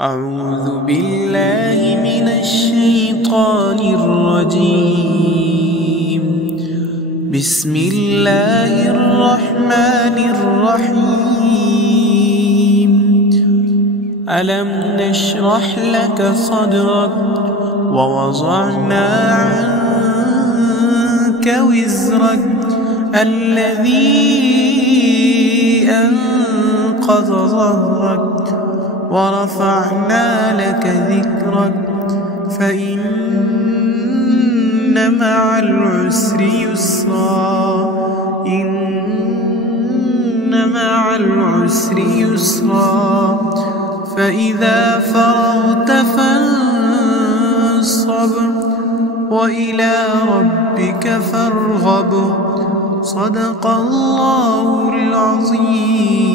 أعوذ بالله من الشيطان الرجيم. بسم الله الرحمن الرحيم. ألم نشرح لك صدرك ووضعنا عنك وزرك الذي أنقض ظهرك ورفعنا لك ذكرك فإن مع العسر يسرا إن مع العسر يسرا فإذا فرغت فانصب وإلى ربك فارغب. صدق الله العظيم.